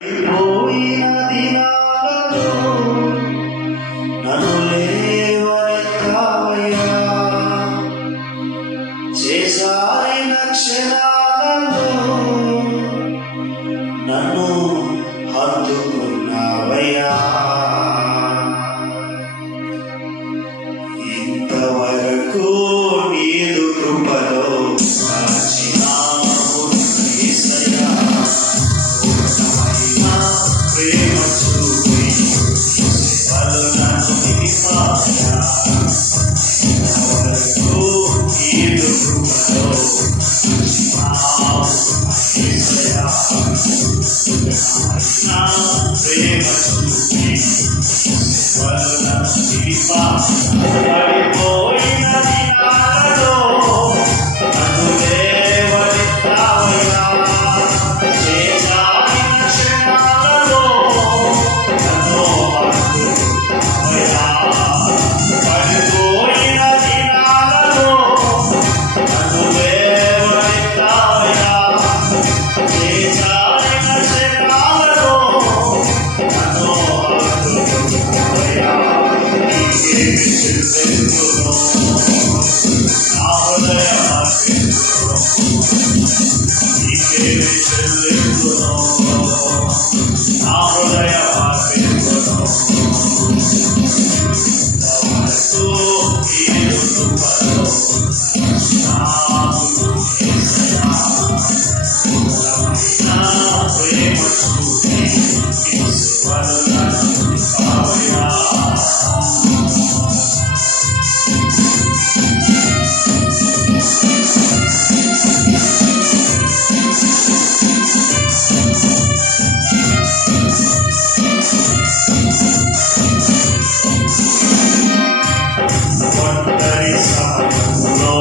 పోయిన దినాలలో నన్ను లేవనెత్తావయ్యా, చేసారిన క్షణాలలో నన్ను హత్తుకున్నావయ్యా. ఇంతవరకు నీదు కృపలో కాచినావు యేసయ్యా, ప్రేమ చూపి సేవలో నన్ను నిలిపావయ్యా. ఇంతవరకు నీదు కృపలో కాచినావు యేసయ్యా, ప్రేమ చూపి సేవలో నన్ను నిలిపావయ్యా. పడిపోయిన దినాలలో నన్ను లేవనెత్తావయ్యా, చేజారిన క్షణాలలో నన్ను హత్తుకున్నావయ్యా. పడిపోయిన దినాలలో నన్ను లేవనెత్తావయ్యా, చేజారిన క్షణాలలో నన్ను హత్తుకున్నావయ్యా. నీకేమి చెల్లిందును నా హృదయమర్పించును, నీకేమి చెల్లిందును నా హృదయమర్పించును. ఇంతవరకు నీదు కృపలో కాచినావు యేసయ్యా, ప్రేమ చూపి సేవలో నన్ను నిలిపావయ్యా. ఒంటరి సమయంలో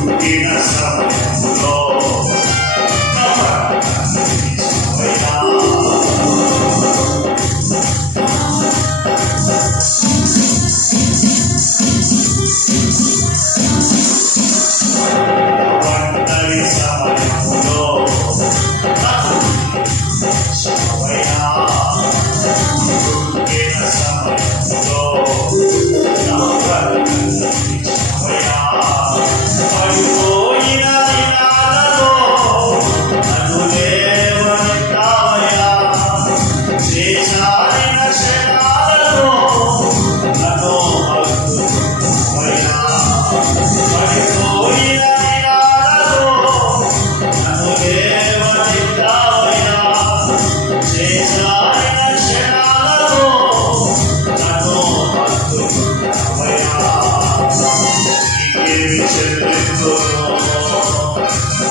పుట్టిన సమయంలో ఒంటరి సమయంలో పుట్టిన సమయంలో పడిపోయిన దినాలలో నన్ను లేవనెత్తావయ్యా, చేజారిన క్షణాలలో నన్ను హత్తుకున్నావయ్యా. పడిపోయిన దినాలలో నన్ను లేవనెత్తావయ్యా, చేజారిన క్షణాలలో నన్ను హత్తుకున్నావయ్యా. నీకేమి చెల్లిందును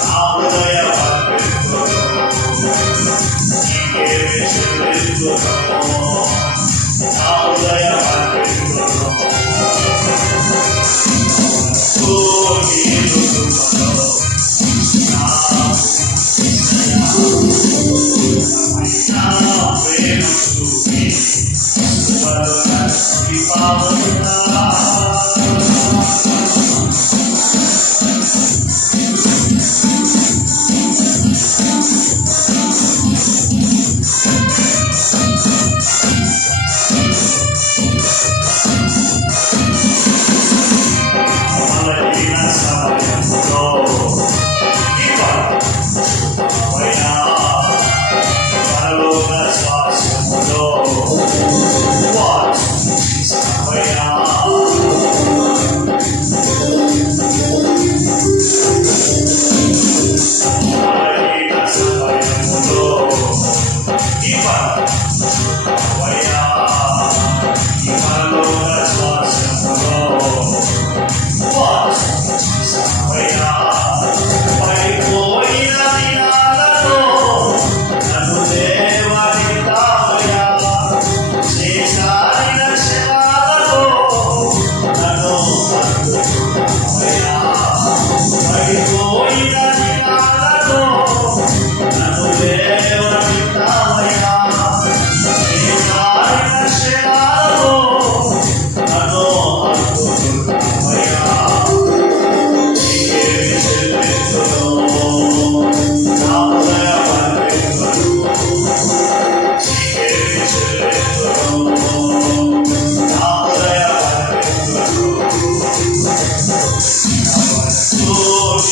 నా హృదయమర్పించును, నీకేమి చెల్లిందును నా హృదయమర్పించును. నీదు కృపలో ప్రేమ చూపి సేవలో నన్ను నిలిపావయ్యా. అమలైన సమయంలో చూపవయ్యా, పరలోక శ్వాసములో వాసవయ్యా.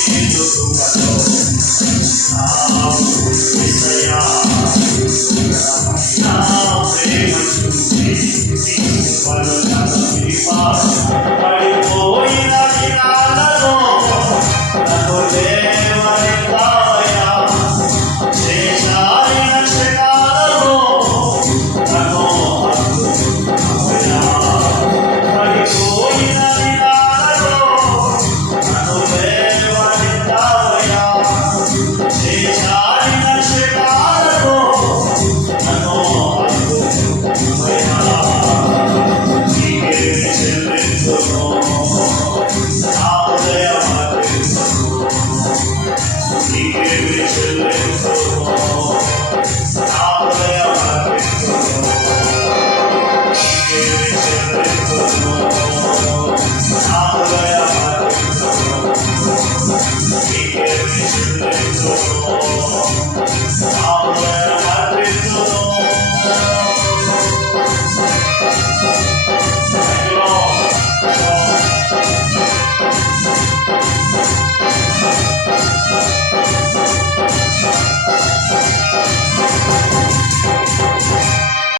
నిన్ను కృపలో